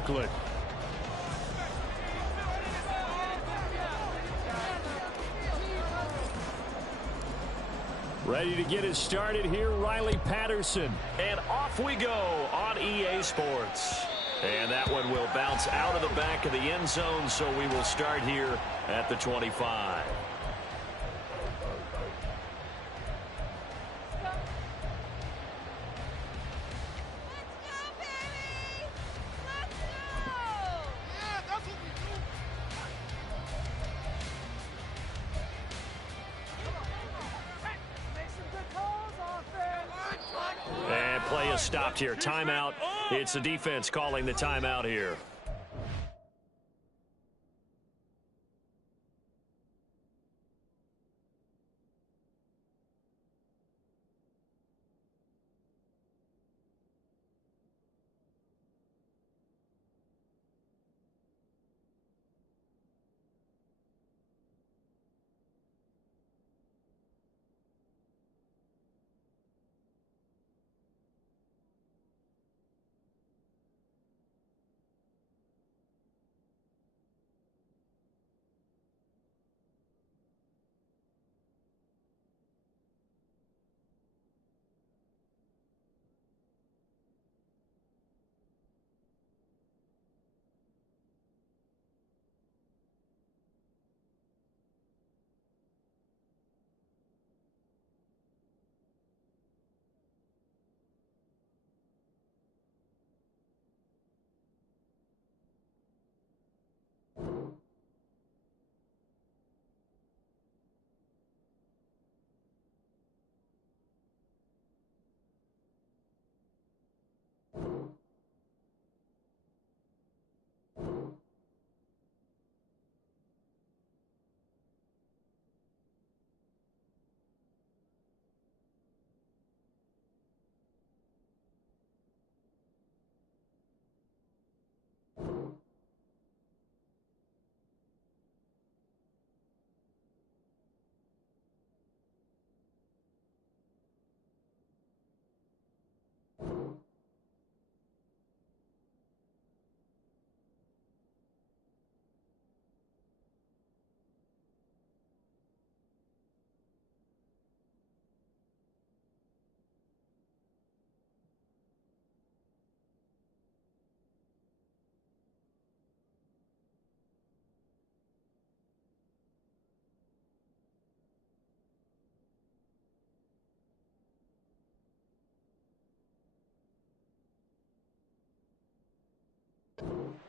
Oakland. Ready to get us started here, Riley Patterson. And off we go on EA Sports. And that one will bounce out of the back of the end zone, so we will start here at the 25. Play is stopped here. Timeout. It's the defense calling the timeout here.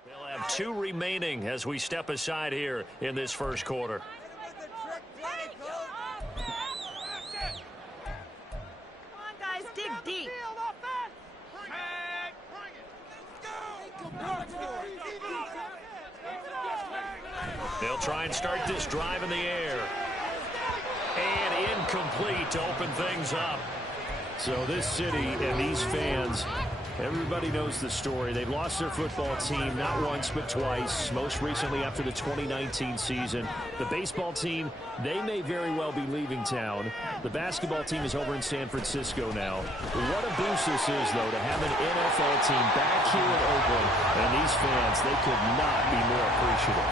They'll have 2 remaining as we step aside here in this first quarter. Come on, guys, dig deep. They'll try and start this drive in the air. And incomplete to open things up. So this city and these fans, everybody knows the story. They've lost their football team not once but twice, most recently after the 2019 season. The baseball team, they may very well be leaving town. The basketball team is over in San Francisco now. What a boost this is, though, to have an NFL team back here in Oakland. And these fans, they could not be more appreciative.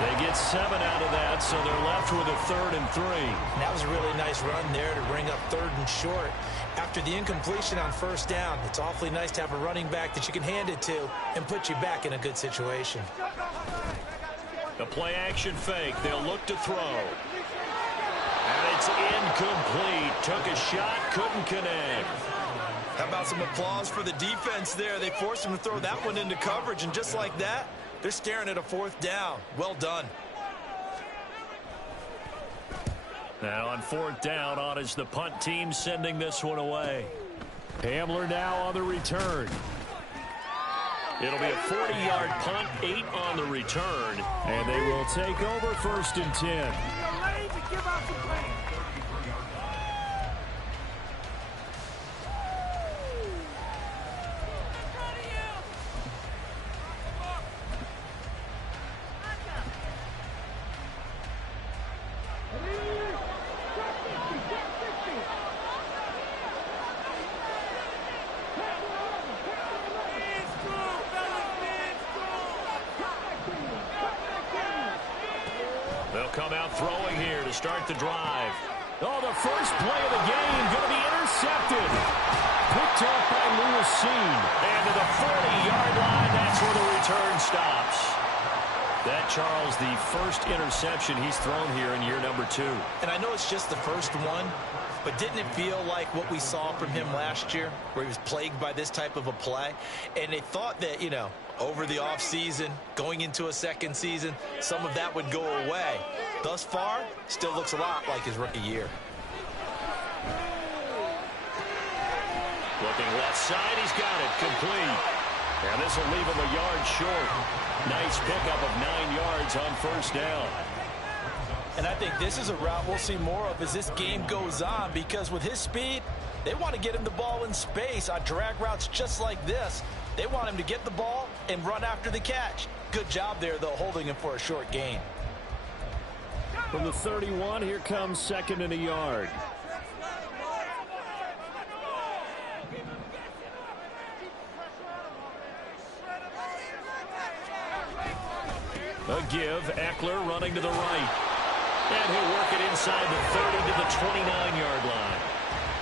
They get 7 out of that, so they're left with a 3rd and 3. And that was a really nice run there to bring up 3rd and short. After the incompletion on 1st down, it's awfully nice to have a running back that you can hand it to and put you back in a good situation. The play action fake. They'll look to throw. And it's incomplete. Took a shot, couldn't connect. How about some applause for the defense there? They forced him to throw that one into coverage, and just like that, they're staring at a 4th down. Well done. Now on 4th down, on is the punt team sending this one away. Hamler now on the return. It'll be a 40-yard punt, 8 on the return. And they will take over 1st and 10. They'll come out throwing here to start the drive. Oh, the first play of the game going to be intercepted. Picked off by Lewis. And to the 40-yard line, that's where the return stops. That, Charles, the first interception he's thrown here in year number 2. And I know it's just the first one, but didn't it feel like what we saw from him last year, where he was plagued by this type of a play? And they thought that, over the offseason, going into a second season, some of that would go away. Thus far, still looks a lot like his rookie year. Looking left side, he's got it, complete. And this will leave him a yard short. Nice pickup of 9 yards on first down. And I think this is a route we'll see more of as this game goes on, because with his speed, they want to get him the ball in space on drag routes just like this. They want him to get the ball and run after the catch. Good job there, though, holding him for a short gain. From the 31, here comes 2nd and a yard. A give, Eckler running to the right. And he'll work it inside the 30 to the 29-yard line.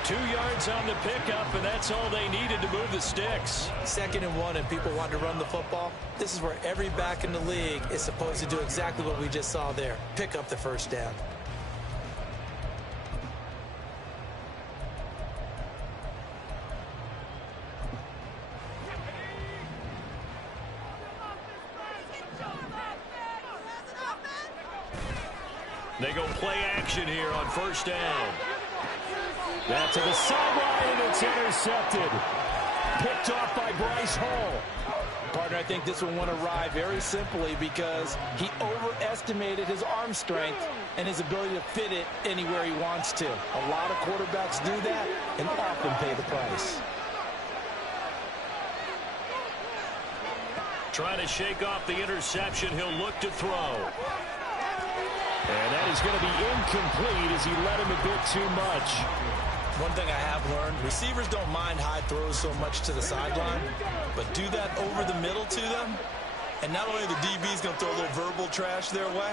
2 yards on the pickup, and that's all they needed to move the sticks. 2nd and 1, and people want to run the football. This is where every back in the league is supposed to do exactly what we just saw there. Pick up the first down. They go play action here on first down. Back to the sideline, and it's intercepted. Picked off by Bryce Hall. Partner, I think this one went awry very simply because he overestimated his arm strength and his ability to fit it anywhere he wants to. A lot of quarterbacks do that and often pay the price. Trying to shake off the interception. He'll look to throw. And that is going to be incomplete as he led him a bit too much. One thing I have learned, receivers don't mind high throws so much to the sideline, but do that over the middle to them, and not only the DB's going to throw a little verbal trash their way,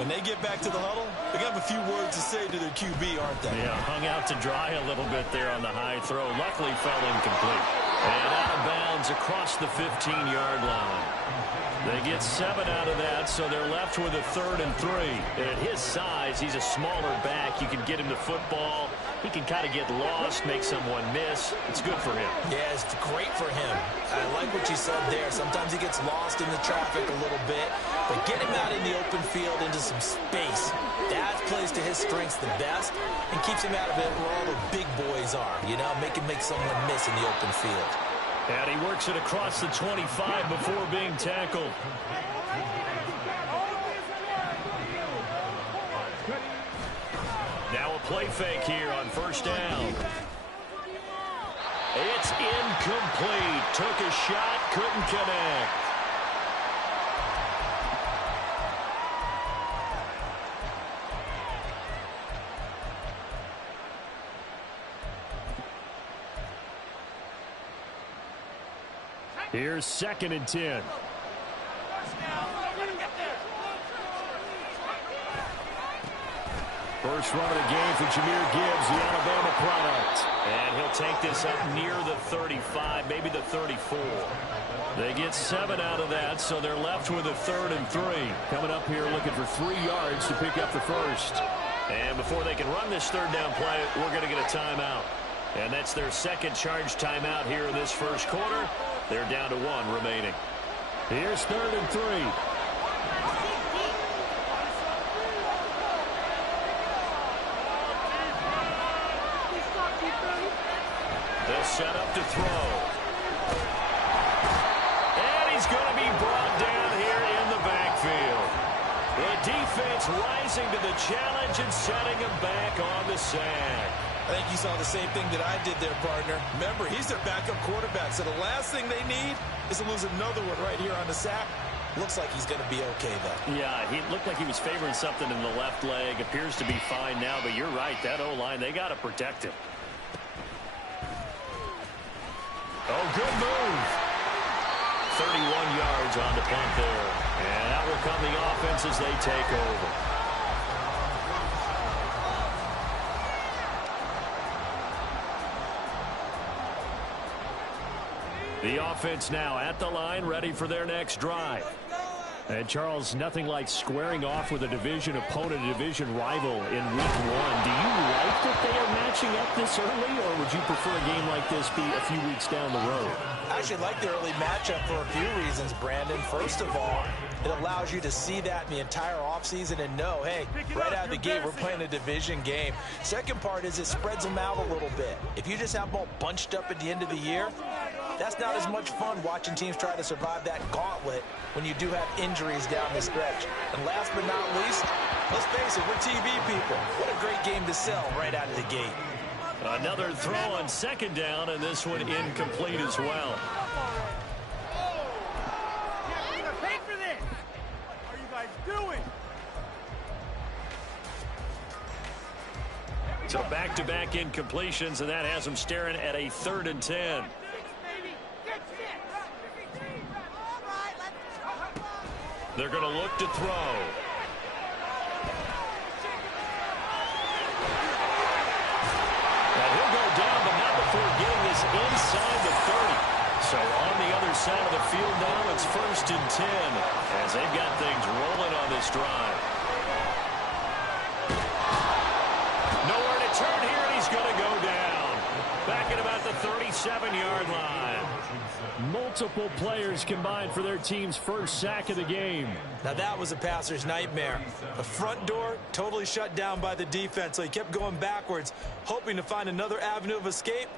when they get back to the huddle, they're going to have a few words to say to their QB, aren't they? Yeah, hung out to dry a little bit there on the high throw. Luckily fell incomplete. And out of bounds across the 15-yard line. They get 7 out of that, so they're left with a 3rd and 3. And at his size, he's a smaller back. You can get him the football. He can kind of get lost, make someone miss. It's good for him. Yeah, it's great for him. I like what you said there. Sometimes he gets lost in the traffic a little bit, but get him out in the open field into some space. That plays to his strengths the best and keeps him out of it where all the big boys are, make someone miss in the open field. And he works it across the 25 before being tackled. Now a play fake here on first down. It's incomplete. Took a shot, couldn't connect. Here's 2nd and 10. First run of the game for Jahmyr Gibbs, the Alabama product. And he'll take this up near the 35, maybe the 34. They get 7 out of that, so they're left with a 3rd and 3. Coming up here looking for 3 yards to pick up the first. And before they can run this 3rd down play, we're going to get a timeout. And that's their second charge timeout here in this first quarter. They're down to 1 remaining. Here's 3rd and 3. They'll set up to throw. And he's going to be brought down here in the backfield. The defense rising to the challenge and setting him back on the sack. I think you saw the same thing that I did there, partner. Remember, he's their backup quarterback, so the last thing they need is to lose another one right here on the sack. Looks like he's going to be okay, though. Yeah, he looked like he was favoring something in the left leg. Appears to be fine now, but you're right. That O-line, they got to protect him. Oh, good move. 31 yards on the punt there. And out will come the offense as they take over. The offense now at the line, ready for their next drive. And Charles, nothing like squaring off with a division opponent, a division rival in week 1. Do you like that they are matching up this early, or would you prefer a game like this be a few weeks down the road? I actually like the early matchup for a few reasons, Brandon. First of all, it allows you to see that in the entire offseason and know, hey, right out of the gate, we're playing a division game. Second part is it spreads them out a little bit. If you just have them all bunched up at the end of the year, that's not as much fun watching teams try to survive that gauntlet when you do have injuries down the stretch. And last but not least, let's face it, we're TV people. What a great game to sell right out of the gate. Another throw on second down, and this one incomplete as well. Pay for this. What are you guys doing? So back-to-back incompletions, and that has them staring at a 3rd and 10. They're going to look to throw. Now he'll go down, but not before getting this inside the 30. So on the other side of the field now, it's 1st and 10 as they've got things rolling on this drive. Nowhere to turn here, and he's going to go down. Back at about the 37-yard line. Multiple players combined for their team's first sack of the game. Now that was a passer's nightmare. The front door totally shut down by the defense, so he kept going backwards, hoping to find another avenue of escape.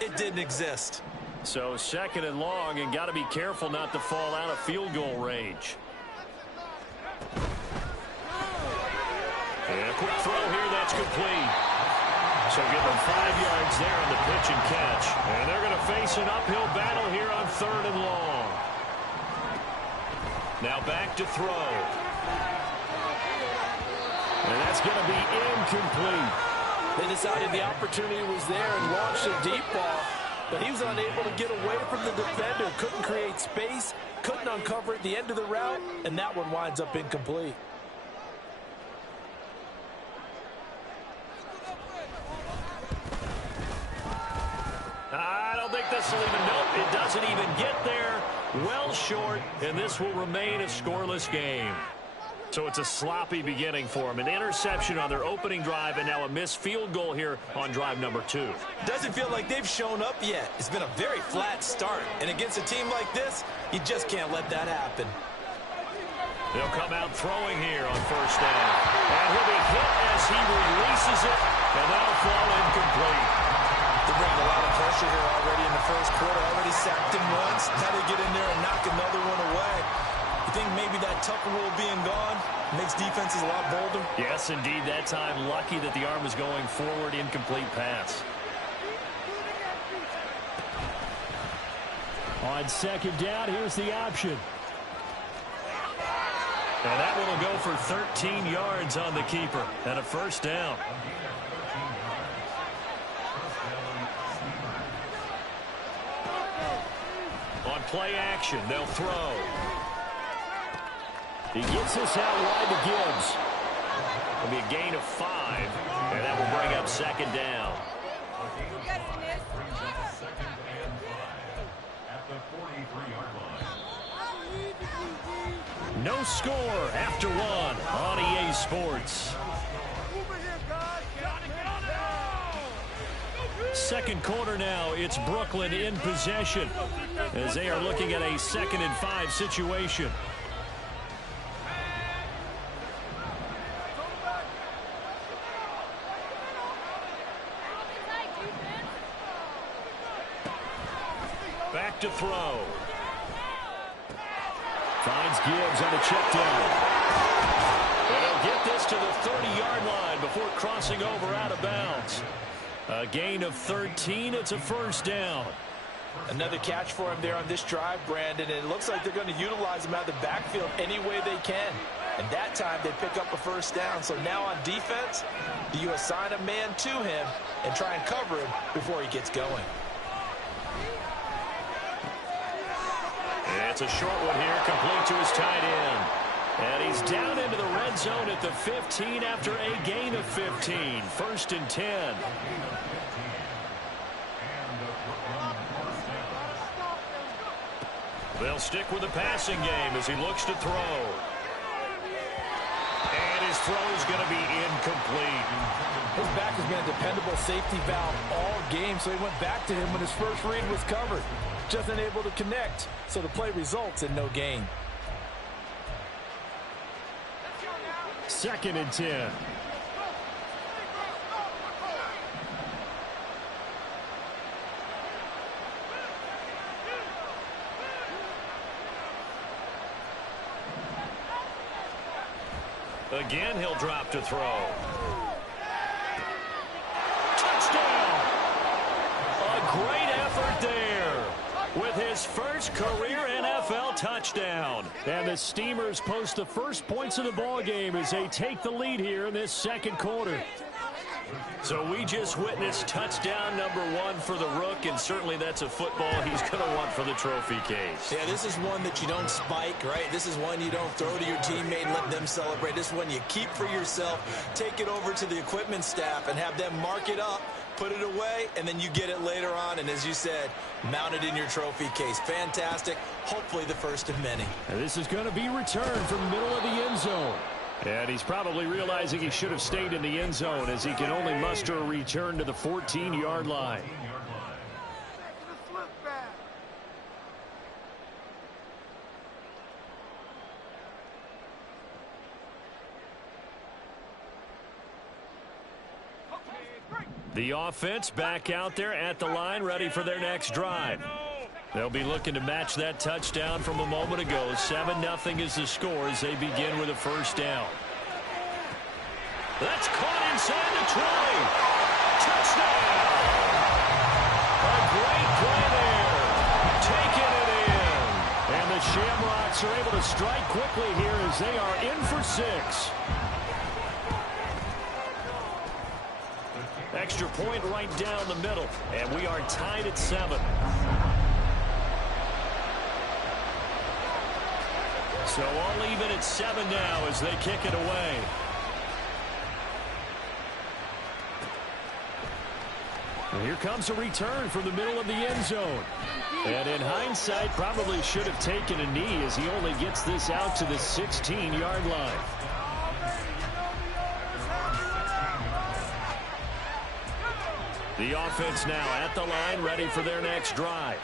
It didn't exist. So 2nd and long, and got to be careful not to fall out of field goal range. And a quick throw here, that's complete. So give them 5 yards there on the pitch and catch. And they're going to face an uphill battle here on 3rd and long. Now back to throw. And that's going to be incomplete. They decided the opportunity was there and launched a deep ball, but he was unable to get away from the defender, couldn't create space, couldn't uncover at the end of the route, and that one winds up incomplete. I don't think this will even, nope, it doesn't even get there. Well short, and this will remain a scoreless game. So it's a sloppy beginning for them. An interception on their opening drive, and now a missed field goal here on drive number 2. Doesn't feel like they've shown up yet. It's been a very flat start, and against a team like this, you just can't let that happen. They'll come out throwing here on 1st down. And he'll be hit as he releases it, and that'll fall incomplete. They're bringing a lot of pressure here already in the first quarter. Already sacked him once. Now they get in there and knock another one away. You think maybe that Tucker rule being gone makes defenses a lot bolder? Yes, indeed. That time, lucky that the arm was going forward. Incomplete pass. On 2nd down, here's the option. And that one will go for 13 yards on the keeper and a 1st down. On play action, they'll throw. He gets this out wide to Gibbs. It'll be a gain of 5, and that will bring up 2nd down. No score after 1 on EA Sports. Second quarter now, it's Brooklyn in possession as they are looking at a 2nd and 5 situation. Back to throw. Finds Gibbs on the check down. And he'll get this to the 30-yard line before crossing over out of bounds. A gain of 13. It's a 1st down. Another catch for him there on this drive, Brandon, and it looks like they're going to utilize him out of the backfield any way they can. And that time they pick up a 1st down. So now on defense, do you assign a man to him and try and cover him before he gets going? It's a short one here, complete to his tight end. And he's down into the red zone at the 15 after a gain of 15. 1st and 10. They'll stick with the passing game as he looks to throw. And his throw is going to be incomplete. His back has been a dependable safety valve all game, so he went back to him when his first read was covered. Just unable to connect, so the play results in no gain. 2nd and 10. Again, he'll drop to throw. Touchdown! A great effort there with his first career NFL touchdown. And the Steamers post the first points of the ball game as they take the lead here in this 2nd quarter. So we just witnessed touchdown number 1 for the Rook, and certainly that's a football he's going to want for the trophy case. Yeah, this is one that you don't spike, right? This is one you don't throw to your teammate and let them celebrate. This is one you keep for yourself, take it over to the equipment staff and have them mark it up, put it away, and then you get it later on, and as you said, mount it in your trophy case. Fantastic. Hopefully the first of many. And this is going to be returned from the middle of the end zone. And he's probably realizing he should have stayed in the end zone as he can only muster a return to the 14-yard line. The offense back out there at the line, ready for their next drive. They'll be looking to match that touchdown from a moment ago. 7-0 is the score as they begin with a first down. That's caught inside the 20. Touchdown! A great play there. Taking it in. And the Shamrocks are able to strike quickly here as they are in for 6. Extra point right down the middle. And we are tied at 7. So all even at 7 now as they kick it away. And here comes a return from the middle of the end zone. And in hindsight, probably should have taken a knee as he only gets this out to the 16-yard line. The offense now at the line, ready for their next drive.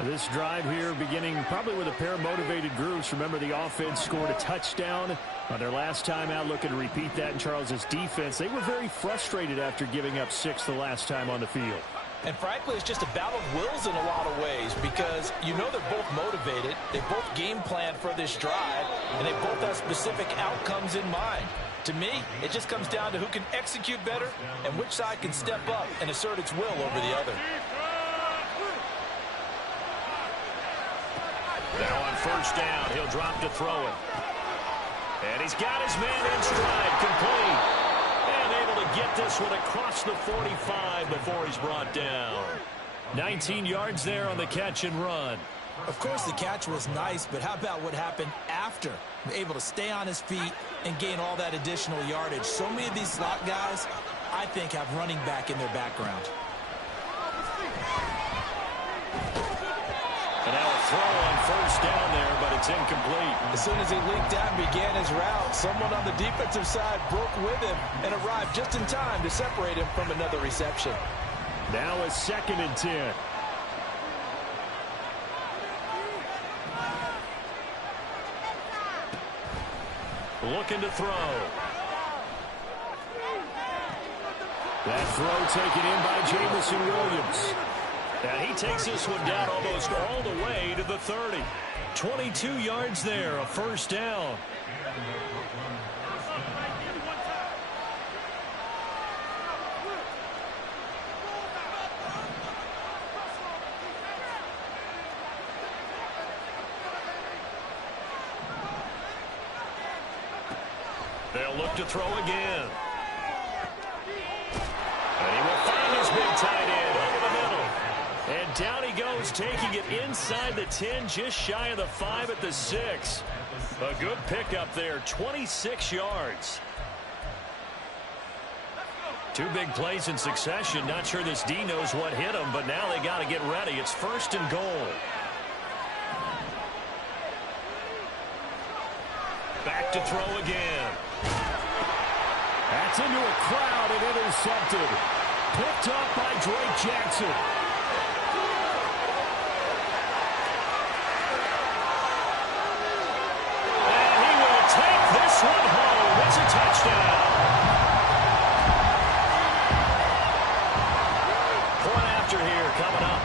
This drive here beginning probably with a pair of motivated groups. Remember, the offense scored a touchdown on their last time out. Looking to repeat that in Charles's defense. They were very frustrated after giving up 6 the last time on the field. And frankly, it's just a battle of wills in a lot of ways because you know they're both motivated. They both game plan for this drive, and they both have specific outcomes in mind. To me, it just comes down to who can execute better and which side can step up and assert its will over the other. Now on first down, he'll drop to throw it. And he's got his man in stride, complete. And able to get this one across the 45 before he's brought down. 19 yards there on the catch and run. Of course, the catch was nice, but how about what happened after? Able to stay on his feet and gain all that additional yardage. So many of these slot guys, I think, have running back in their background. And now a throw on first down there, but it's incomplete. As soon as he leaked out and began his route, someone on the defensive side broke with him and arrived just in time to separate him from another reception. Now a 2nd and 10. Looking to throw. That throw taken in by Jamison Williams. And he takes this one down almost all the way to the 30. 22 yards there, a first down. They'll look to throw again. And he will find his big tight end over the middle. And down he goes, taking it inside the 10, just shy of the 5 at the 6. A good pickup there, 26 yards. 2 big plays in succession. Not sure this D knows what hit him, but now they got to get ready. It's 1st and goal. Back to throw again. That's into a crowd and intercepted. Picked up by Drake Jackson. And he will take this one home. It's a touchdown. Point after here coming up.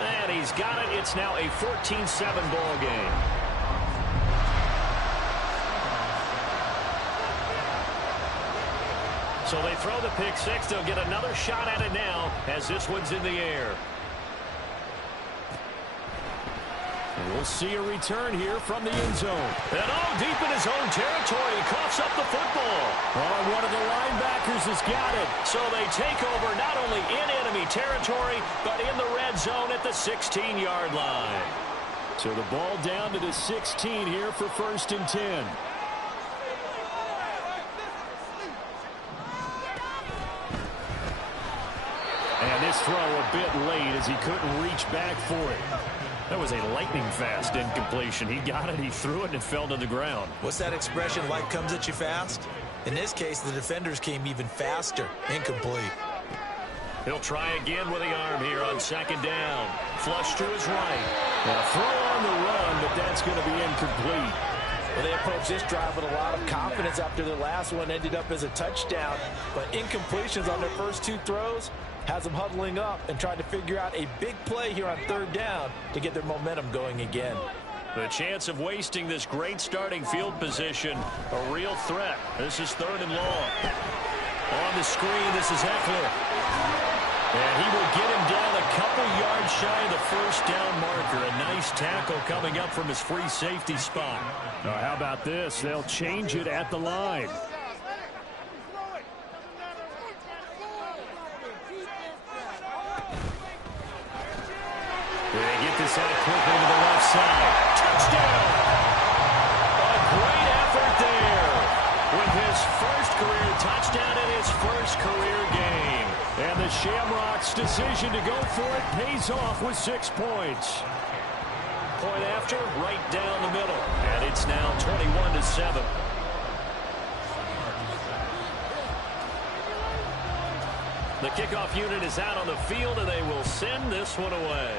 And he's got it. It's now a 14-7 ball game. So they throw the pick six. They'll get another shot at it now as this one's in the air. And we'll see a return here from the end zone. And all deep in his own territory. He coughs up the football. Oh, one of the linebackers has got it. So they take over not only in enemy territory, but in the red zone at the 16-yard line. So the ball down to the 16 here for 1st and 10. And this throw a bit late as he couldn't reach back for it. That was a lightning-fast incompletion. He got it, he threw it, and it fell to the ground. What's that expression, life comes at you fast? In this case, the defenders came even faster. Incomplete. He'll try again with the arm here on 2nd down. Flush to his right. A throw on the run, but that's going to be incomplete. Well, they approached this drive with a lot of confidence after their last one ended up as a touchdown. But incompletions on their first 2 throws has them huddling up and trying to figure out a big play here on 3rd down to get their momentum going again. The chance of wasting this great starting field position, a real threat. This is 3rd and long. On the screen, this is Eckler. And he will get him down a couple yards shy of the 1st down marker. A nice tackle coming up from his free safety spot. Now, how about this? They'll change it at the line. They get this out quickly to the left side. Touchdown! A great effort there with his first career touchdown in his first career game. And the Shamrocks' decision to go for it pays off with 6 points. Point after, right down the middle. And it's now 21-7. The kickoff unit is out on the field, and they will send this one away.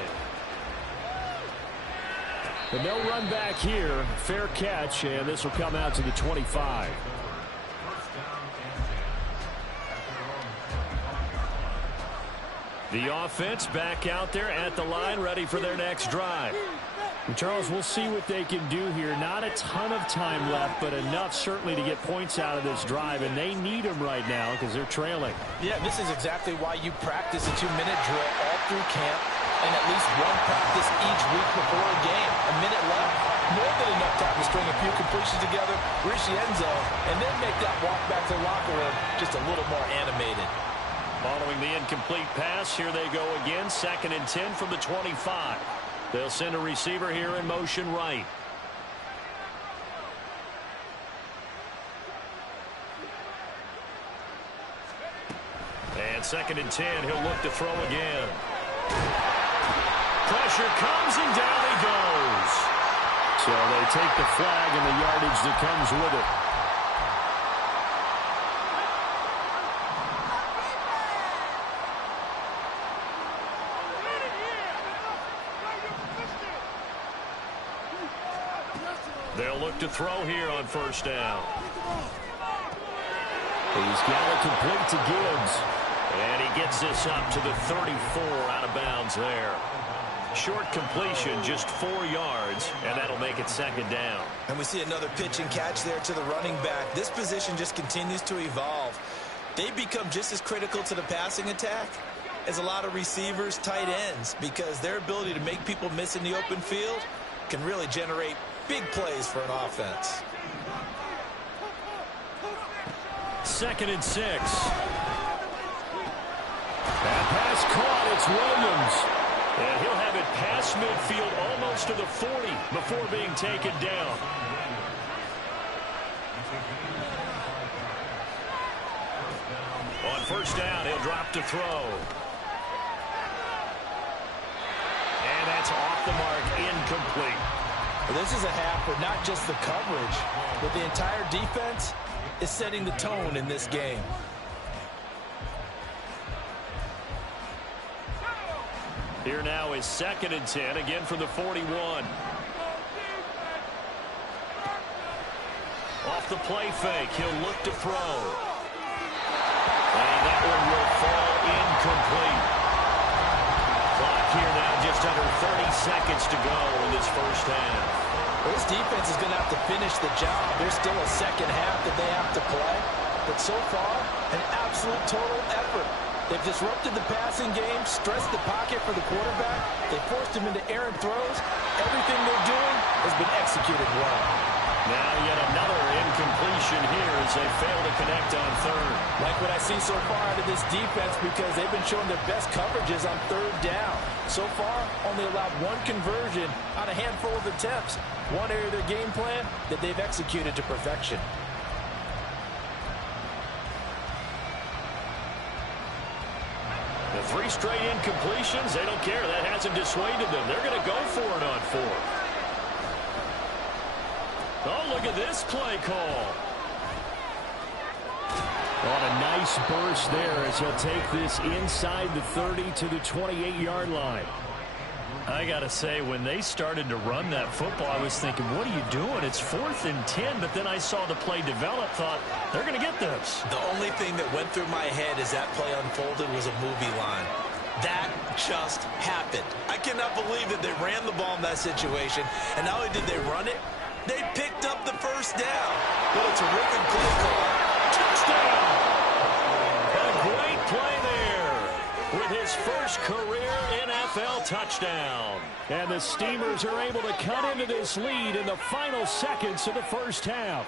But no run back here. Fair catch, and this will come out to the 25. The offense back out there at the line, ready for their next drive. And Charles, we'll see what they can do here. Not a ton of time left, but enough certainly to get points out of this drive, and they need them right now because they're trailing. Yeah, this is exactly why you practice a 2-minute drill all through camp and at least one practice each week before a game. A minute left, more than enough time to string a few completions together, reach the end zone, and then make that walk back to the locker room just a little more animated. Following the incomplete pass, here they go again. 2nd and 10 from the 25. They'll send a receiver here in motion right. And 2nd and 10, he'll look to throw again. Pressure comes and down he goes. So they take the flag and the yardage that comes with it. They'll look to throw here on 1st down. He's got it complete to Gibbs. And he gets this up to the 34 out of bounds there. Short completion, just 4 yards, and that'll make it 2nd down. And we see another pitch and catch there to the running back. This position just continues to evolve. They become just as critical to the passing attack as a lot of receivers, tight ends, because their ability to make people miss in the open field can really generate big plays for an offense. 2nd and 6. That pass caught. It's Williams. And he'll have it past midfield almost to the 40 before being taken down. On 1st down, he'll drop to throw. off the mark, incomplete. Well, this is a half where not just the coverage, but the entire defense is setting the tone in this game. Here now is 2nd and 10, again from the 41. Off the play fake, he'll look to throw. And that one will fall incomplete. Clock here now just under 30 seconds to go in this first half. Well, this defense is going to have to finish the job. There's still a second half that they have to play. But so far, an absolute total effort. They've disrupted the passing game, stressed the pocket for the quarterback. They forced him into errant throws. Everything they're doing has been executed well. Now yet another incompletion here as they fail to connect on 3rd. Like what I see so far out of this defense because they've been showing their best coverages on 3rd down. So far, only allowed 1 conversion on a handful of attempts. One area of their game plan that they've executed to perfection. The 3 straight incompletions, they don't care. That hasn't dissuaded them. They're going to go for it on 4th. Oh, look at this play call. What a nice burst there as he'll take this inside the 30 to the 28-yard line. I got to say, when they started to run that football, I was thinking, what are you doing? It's 4th and 10, but then I saw the play develop, thought, they're going to get this. The only thing that went through my head as that play unfolded was a movie line. That just happened. I cannot believe that they ran the ball in that situation, and not only did they run it, they picked up the first down. What a terrific play call. Touchdown! A great play there with his first career NFL touchdown. And the Steamers are able to cut into this lead in the final seconds of the first half.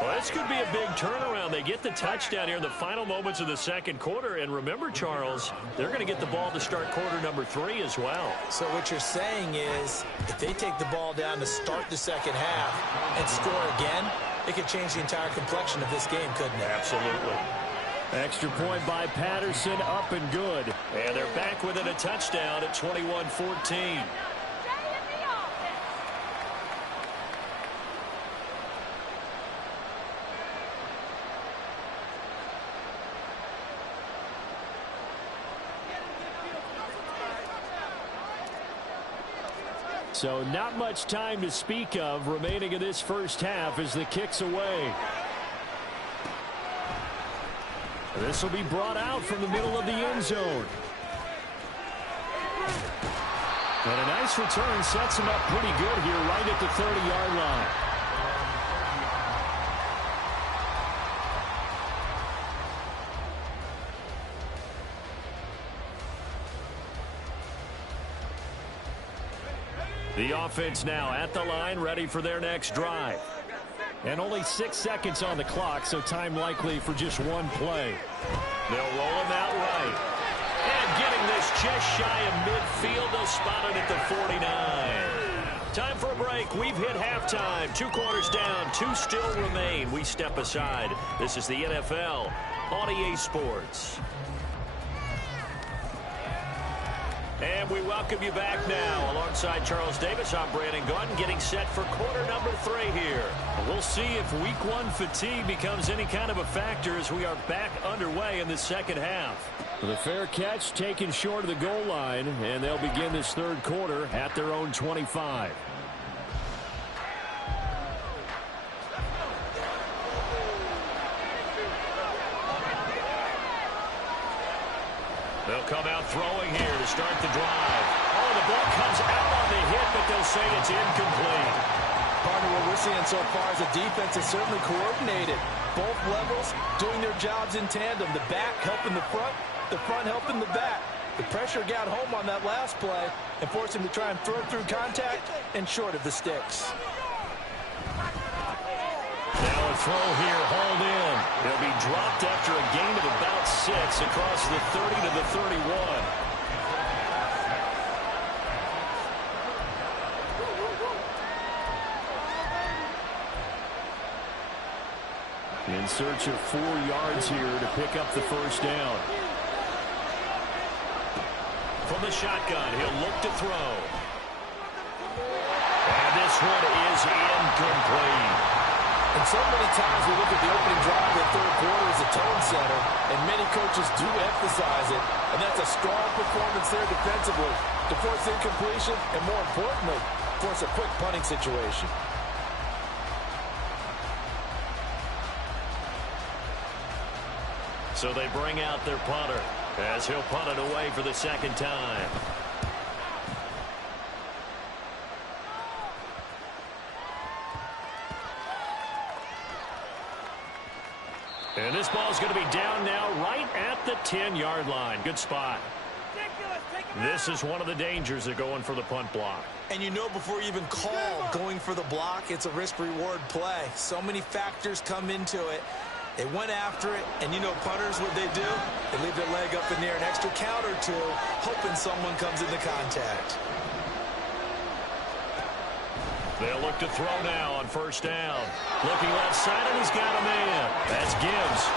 Well, this could be a big turnaround. They get the touchdown here in the final moments of the 2nd quarter. And remember, Charles, they're going to get the ball to start quarter number 3 as well. So what you're saying is if they take the ball down to start the 2nd half and score again, it could change the entire complexion of this game, couldn't it? Absolutely. Extra point by Patterson, up and good. And they're back within a touchdown at 21-14. So not much time to speak of remaining in this first half as the kick's away. This will be brought out from the middle of the end zone. And a nice return sets him up pretty good here right at the 30-yard line. The offense now at the line, ready for their next drive. And only 6 seconds on the clock, so time likely for just one play. They'll roll him out right. And getting this just shy of midfield, they'll spot it at the 49. Time for a break. We've hit halftime. 2 quarters down, 2 still remain. We step aside. This is the NFL on EA Sports. And we welcome you back now. Alongside Charles Davis, I'm Brandon Gunn, getting set for quarter number 3 here. We'll see if week 1 fatigue becomes any kind of a factor as we are back underway in the second half. The fair catch taken short of the goal line, and they'll begin this 3rd quarter at their own 25. They'll come out throwing here to start the drive. Oh, the ball comes out on the hit, but they'll say it's incomplete. Partner, what we're seeing so far is the defense is certainly coordinated. Both levels doing their jobs in tandem. The back helping the front helping the back. The pressure got home on that last play and forced him to try and throw through contact and short of the sticks. Now a throw here, hauled in. They'll be dropped after a gain of about 6 across the 30 to the 31. In search of 4 yards here to pick up the first down. From the shotgun, he'll look to throw. And this one is incomplete. And so many times we look at the opening drive of the third quarter as a tone setter, and many coaches do emphasize it, and that's a strong performance there defensively to force incompletion and, more importantly, force a quick punting situation. So they bring out their punter as he'll punt it away for the second time. And this ball's going to be down now right at the 10-yard line. Good spot. This is one of the dangers of going for the punt block. And you know before you even call going for the block, it's a risk-reward play. So many factors come into it. They went after it, and you know punters, what they do? They leave their leg up in the air an extra count or two, hoping someone comes into contact. They'll look to throw now on first down. Looking left side, and he's got a man. That's Gibbs.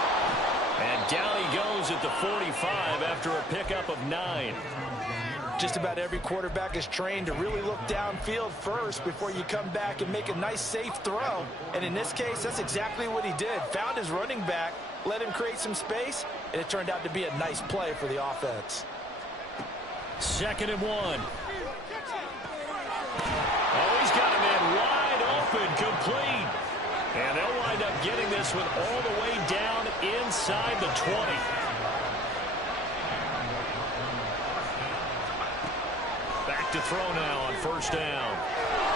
And down he goes at the 45 after a pickup of 9. Just about every quarterback is trained to really look downfield first before you come back and make a nice, safe throw. And in this case, that's exactly what he did. Found his running back, let him create some space, and it turned out to be a nice play for the offense. 2nd and 1. Oh, he's got a man wide open, complete. And they'll wind up getting this one all the way down inside the 20. Back to throw now on first down.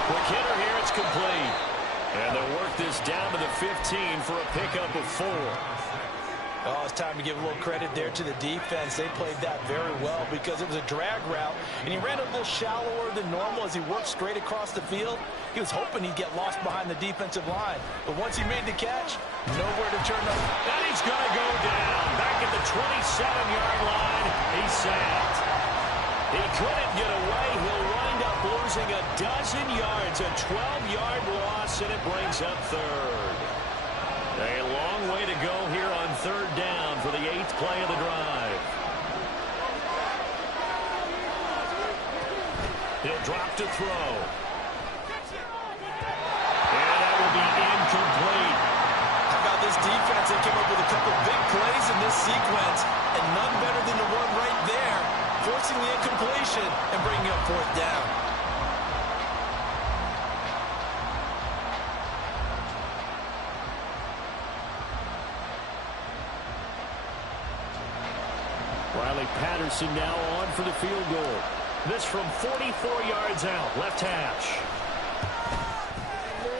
Quick hitter here, it's complete. And they'll work this down to the 15 for a pickup of 4. Oh, it's time to give a little credit there to the defense. They played that very well because it was a drag route, and he ran a little shallower than normal as he worked straight across the field. He was hoping he'd get lost behind the defensive line, but once he made the catch, nowhere to turn up. And he's going to go down. Back at the 27-yard line, he's sacked. He couldn't get away. He'll wind up losing a dozen yards, a 12-yard loss, and it brings up 3rd. A long way to go here on 3rd down for the 8th play of the drive. He'll drop to throw. And that will be incomplete. How about this defense? They came up with a couple big plays in this sequence, and none better than the one right there, forcing the incompletion and bringing up 4th down. Riley Patterson now on for the field goal. This from 44 yards out, left hash.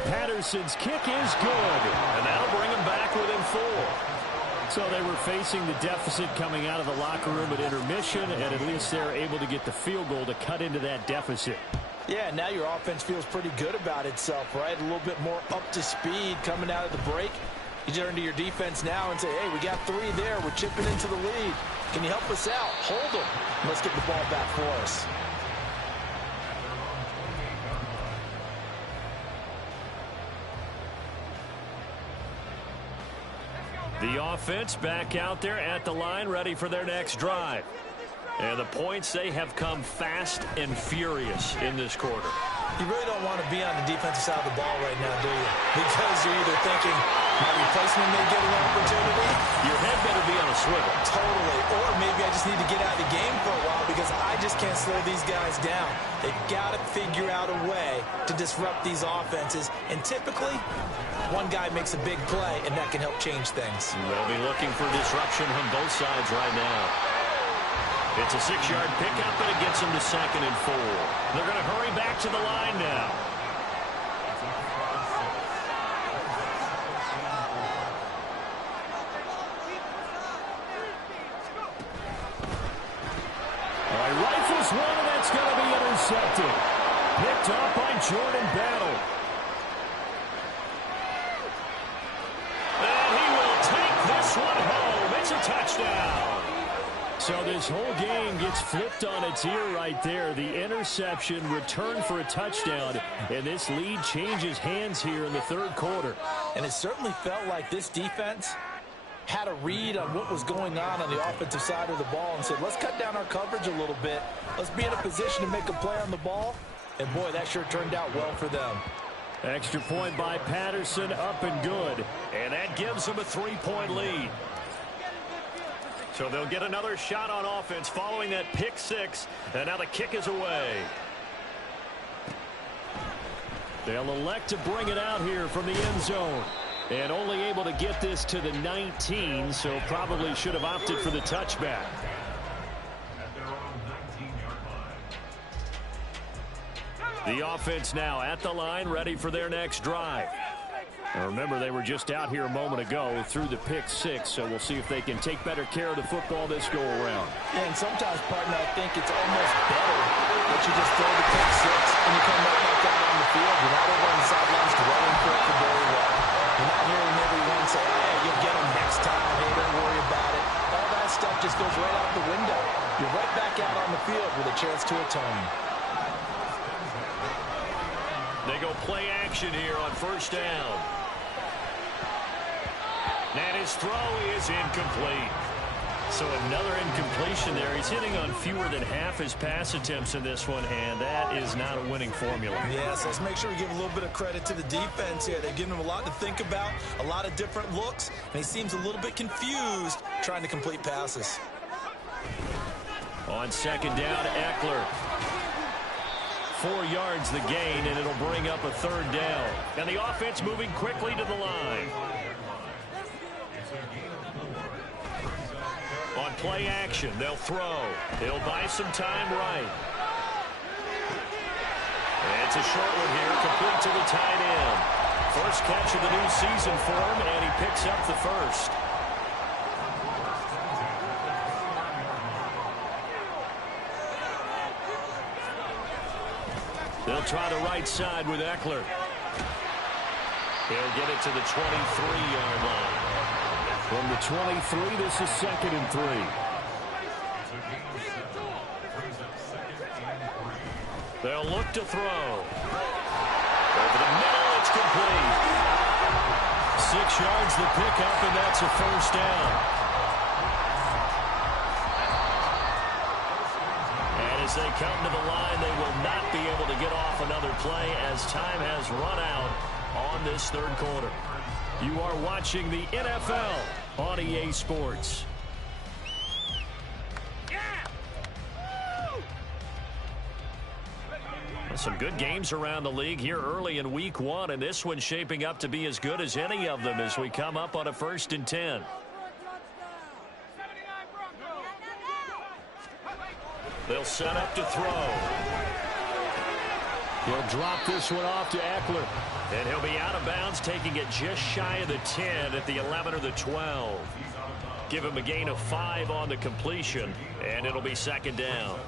Patterson's kick is good. And that'll bring him back within 4. So they were facing the deficit coming out of the locker room at intermission, and at least they're able to get the field goal to cut into that deficit. Yeah, now your offense feels pretty good about itself, right? A little bit more up to speed coming out of the break. You turn to your defense now and say, hey, we got 3 there. We're chipping into the lead. Can you help us out? Hold them. Let's get the ball back for us. The offense back out there at the line, ready for their next drive. And the points, they have come fast and furious in this quarter. You really don't want to be on the defensive side of the ball right now, do you? Because you're either thinking, my replacement may get an opportunity. Your head better be on a swivel. Totally. Or maybe I just need to get out of the game for a while because I just can't slow these guys down. They've got to figure out a way to disrupt these offenses. And typically, one guy makes a big play, and that can help change things. They'll be looking for disruption on both sides right now. It's a 6-yard pickup, and it gets them to 2nd and 4. They're going to hurry back to the line now. All right, rifles one, and that's going to be intercepted. Picked up by Jordan Battle. And he will take this one home. It's a touchdown. So this whole game gets flipped on its ear right there. The interception returned for a touchdown, and this lead changes hands here in the 3rd quarter. And it certainly felt like this defense had a read on what was going on the offensive side of the ball and said, let's cut down our coverage a little bit. Let's be in a position to make a play on the ball. And, boy, that sure turned out well for them. Extra point by Patterson, up and good. And that gives them a 3-point lead. So they'll get another shot on offense following that pick six. And now the kick is away. They'll elect to bring it out here from the end zone. And only able to get this to the 19, so probably should have opted for the touchback. The offense now at the line, ready for their next drive. Now remember, they were just out here a moment ago through the pick six, so we'll see if they can take better care of the football this go around. Yeah, and sometimes, partner, I think it's almost better that you just throw the pick six and you come right back out on the field. You're not over on the sidelines dwelling for it for very well. You're not hearing everyone say, hey, you'll get them next time. Hey, don't worry about it. All that stuff just goes right out the window. You're right back out on the field with a chance to atone. They go play action here on first down. And his throw is incomplete. So another incompletion there. He's hitting on fewer than half his pass attempts in this one, and that is not a winning formula. Yeah, so let's make sure we give a little bit of credit to the defense here. They've given him a lot to think about, a lot of different looks, and he seems a little bit confused trying to complete passes. On second down, Eckler. 4 yards the gain, and it'll bring up a third down. And the offense moving quickly to the line. On play action, they'll throw. They'll buy some time right. And it's a short one here, complete to the tight end. First catch of the new season for him, and he picks up the first. They'll try the right side with Eckler. He'll get it to the 23-yard line. From the 23, this is 2nd and 3. They'll look to throw. Over the middle, it's complete. 6 yards the pickup, and that's a first down. And as they come to the line, they will not be able to get off another play as time has run out on this third quarter. You are watching the NFL on EA Sports. Some good games around the league here early in week 1, and this one's shaping up to be as good as any of them as we come up on a 1st and 10. They'll set up to throw. He'll drop this one off to Eckler. And he'll be out of bounds, taking it just shy of the 10 at the 11 or the 12. Give him a gain of 5 on the completion, and it'll be 2nd down.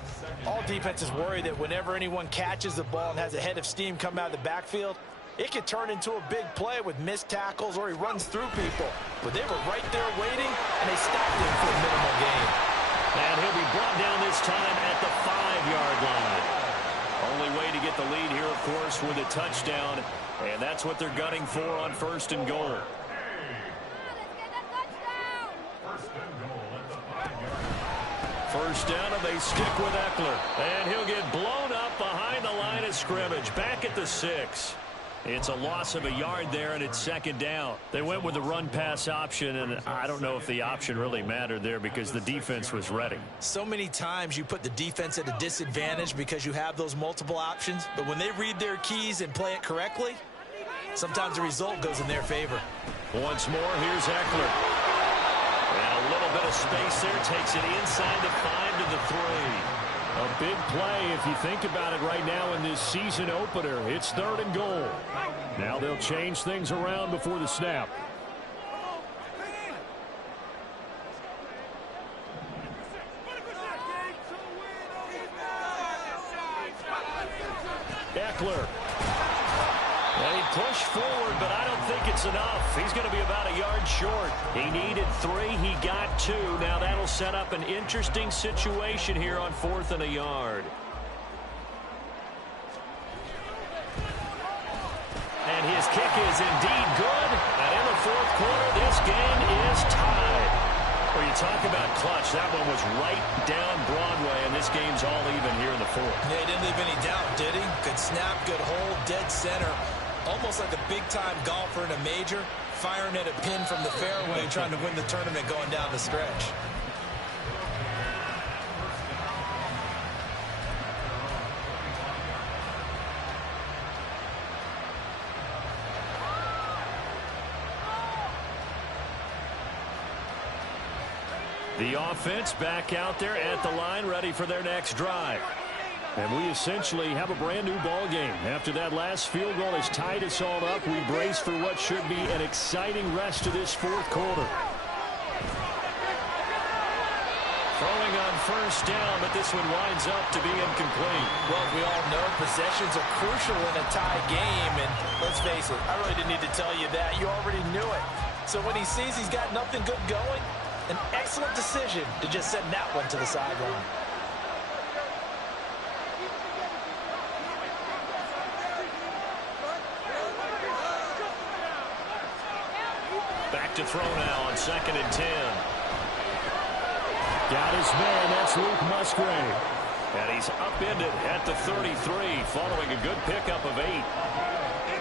All defenses worry that whenever anyone catches the ball and has a head of steam come out of the backfield, it could turn into a big play with missed tackles or he runs through people. But they were right there waiting, and they stopped him for a minimal gain. And he'll be brought down this time at the 5-yard line. Only way to get the lead here, of course, with a touchdown, and that's what they're gunning for on 1st and goal. First down, and they stick with Eckler. And he'll get blown up behind the line of scrimmage, back at the 6. It's a loss of a yard there, and it's 2nd down. They went with the run-pass option, and I don't know if the option really mattered there because the defense was ready. So many times you put the defense at a disadvantage because you have those multiple options, but when they read their keys and play it correctly, sometimes the result goes in their favor. Once more, here's Eckler. And a little bit of space there, takes it inside the 5 to the 3. A big play if you think about it right now in this season opener. It's 3rd and goal. Now they'll change things around before the snap. Eckler. They push forward, but I don't think it's enough. He's going to be about a yard short. He needed 3. He got 2. Now that'll set up an interesting situation here on 4th and a yard. And his kick is indeed good. And in the fourth quarter. This game is tied. Well, you talk about clutch. That one was right down Broadway, and this game's all even here in the fourth. Yeah, he didn't leave any doubt, did he? Good snap, good hold, dead center. Almost like a big-time golfer in a major, firing at a pin from the fairway, trying to win the tournament going down the stretch. The offense back out there at the line, ready for their next drive. And we essentially have a brand new ball game. After that last field goal has tied us all up, we brace for what should be an exciting rest of this fourth quarter. Throwing on first down, but this one winds up to be incomplete. Well, we all know possessions are crucial in a tie game, and let's face it, I really didn't need to tell you that. You already knew it. So when he sees he's got nothing good going, an excellent decision to just send that one to the sideline. Back to throw now on 2nd and 10. Got his man. That's Luke Musgrave. And he's upended at the 33 following a good pickup of 8.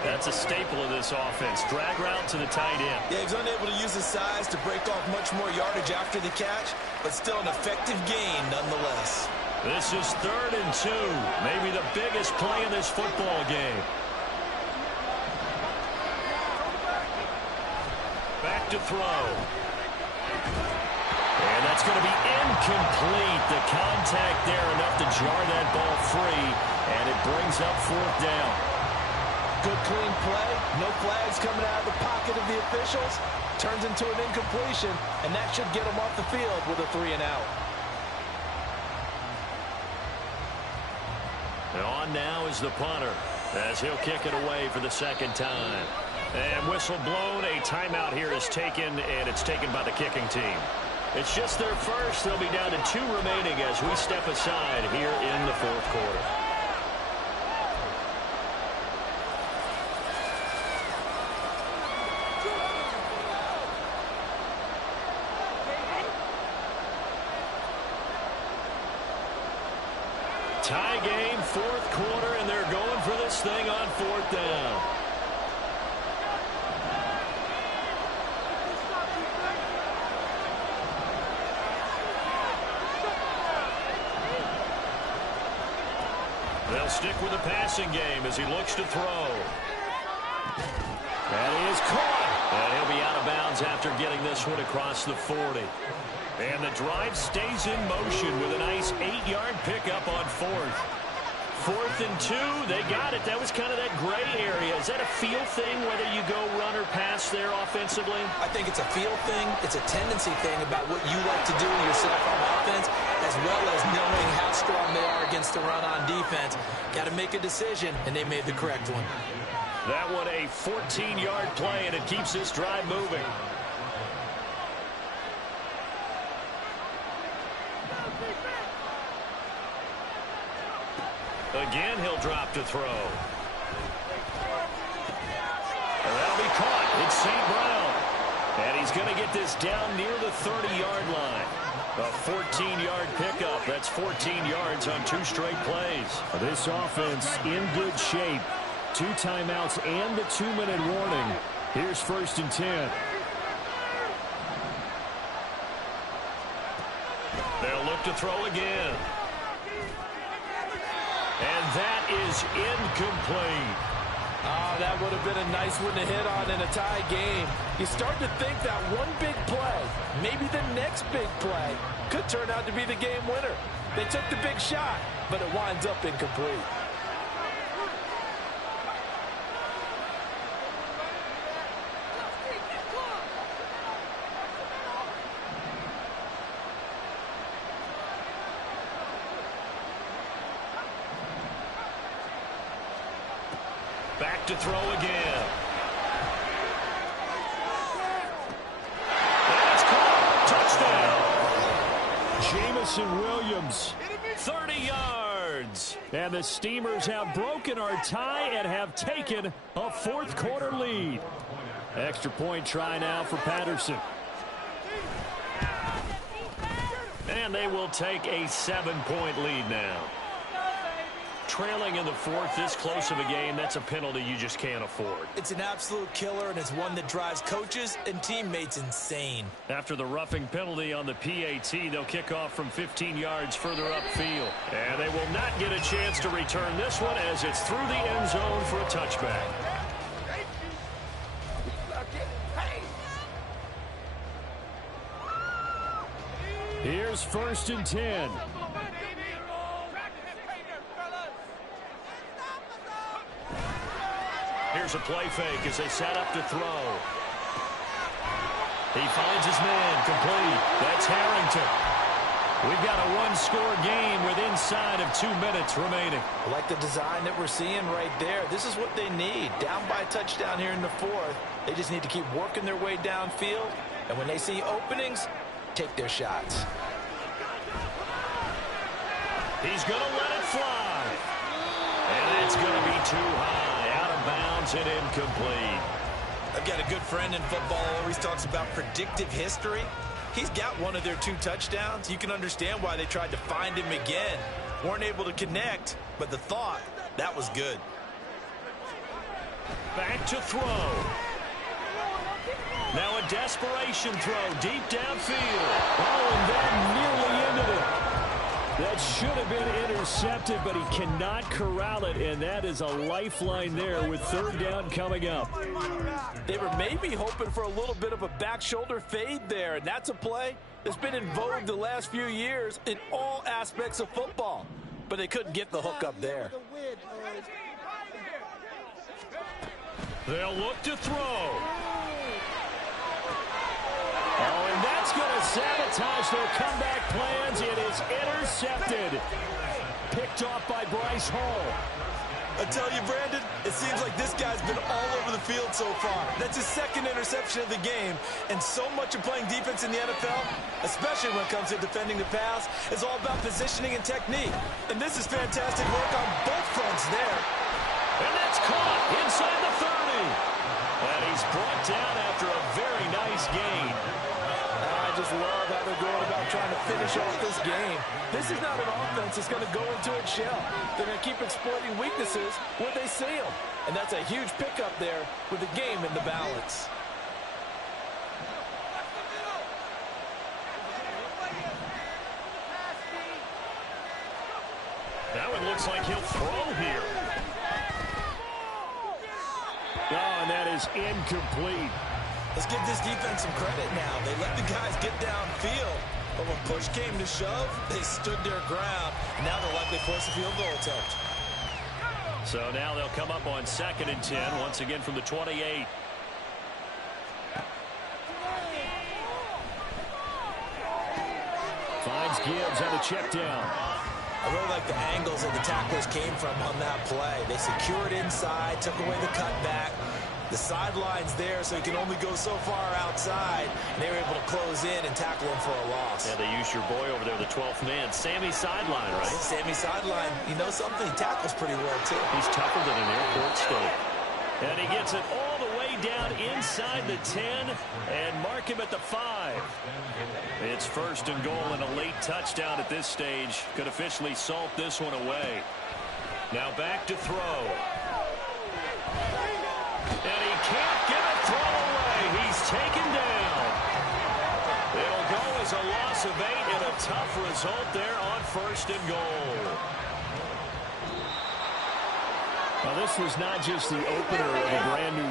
That's a staple of this offense. Drag route to the tight end. Yeah, he's unable to use his size to break off much more yardage after the catch, but still an effective gain nonetheless. This is 3rd and 2. Maybe the biggest play in this football game. Back to throw. And that's going to be incomplete. The contact there enough to jar that ball free, and it brings up 4th down. Good clean play. No flags coming out of the pocket of the officials. Turns into an incompletion, and that should get him off the field with a 3-and-out. On now is the punter, as he'll kick it away for the 2nd time. And whistle blown. A timeout here is taken, and it's taken by the kicking team. It's just their first. They'll be down to 2 remaining as we step aside here in the fourth quarter. Tie game, 4th quarter, and they're going for this thing on 4th down. They'll stick with the passing game as he looks to throw. That is caught. And he'll be out of bounds after getting this one across the 40. And the drive stays in motion with a nice 8-yard pickup on 4th. 4th and 2, they got it. That was kind of that gray area. Is that a feel thing, whether you go run or pass there offensively? I think it's a feel thing. It's a tendency thing about what you like to do yourself on offense, as well as knowing how strong they are against the run on defense. Got to make a decision, and they made the correct one. That one a 14-yard play, and it keeps this drive moving. Again, he'll drop to throw. And that'll be caught. It's St. Brown. And he's going to get this down near the 30-yard line. A 14-yard pickup. That's 14 yards on 2 straight plays. This offense in good shape. 2 timeouts and the 2-minute warning. Here's 1st and 10. They'll look to throw again. And that is incomplete. That would have been a nice one to hit on in a tie game. You start to think that one big play, maybe the next big play, could turn out to be the game winner. They took the big shot, but it winds up incomplete. Back to throw again. That's caught. Touchdown. Jamison Williams. 30 yards. yards. And the Steamers have broken our tie and have taken a fourth-quarter lead. Extra point try now for Patterson. And they will take a 7-point lead now. Trailing in the fourth, this close of a game, that's a penalty you just can't afford. It's an absolute killer, and it's one that drives coaches and teammates insane. After the roughing penalty on the PAT, they'll kick off from 15 yards further upfield. And they will not get a chance to return this one as it's through the end zone for a touchback. Here's 1st and 10. Here's a play fake as they set up to throw. He finds his man, complete. That's Harrington. We've got a one-score game with inside of 2 minutes remaining. I like the design that we're seeing right there. This is what they need. Down by a touchdown here in the fourth. They just need to keep working their way downfield. And when they see openings, take their shots. He's going to let it fly. And it's going to be too high. Out of bounds and incomplete. I've got a good friend in football who always talks about predictive history. He's got one of their 2 touchdowns. You can understand why they tried to find him again. Weren't able to connect, but the thought, that was good. Back to throw. Now a desperation throw deep downfield. Oh, and that nearly ended it. That should have been intercepted, but he cannot corral it, and that is a lifeline there with 3rd down coming up. They were maybe hoping for a little bit of a back shoulder fade there, and that's a play that's been in vogue the last few years in all aspects of football. But they couldn't get the hook up there. They'll look to throw. Oh, and that's going to sabotage their comeback plans. It is intercepted. Picked off by Bryce Hall. I tell you, Brandon, it seems like this guy's been all over the field so far. That's his 2nd interception of the game. And so much of playing defense in the NFL, especially when it comes to defending the pass, is all about positioning and technique. And this is fantastic work on both fronts there. And that's caught inside the 30. And he's brought down after a very nice gain. I just love how they're going about trying to finish off this game. This is not an offense that's going to go into its shell. They're going to keep exploiting weaknesses where they see them. And that's a huge pickup there with the game in the balance. Now it looks like he'll throw here. Oh, and that is incomplete. Let's give this defense some credit now. They let the guys get downfield, but when push came to shove, they stood their ground. Now they'll likely force a field goal attempt. So now they'll come up on 2nd and 10, once again from the 28. Finds Gibbs on the check down. I really like the angles that the tacklers came from on that play. They secured inside, took away the cutback. The sideline's there, so he can only go so far outside. And they were able to close in and tackle him for a loss. Yeah, they used your boy over there, the 12th man. Sammy Sideline, right? Sammy Sideline. You know something? He tackles pretty well, too. He's tougher than an airport steak. And he gets it all the way down inside the 10 and mark him at the 5. It's 1st and goal and a late touchdown at this stage. Could officially salt this one away. Now back to throw. And he can't get a throw away. He's taken down. It'll go as a loss of 8 and a tough result there on 1st and goal. Now, this was not just the opener of a brand new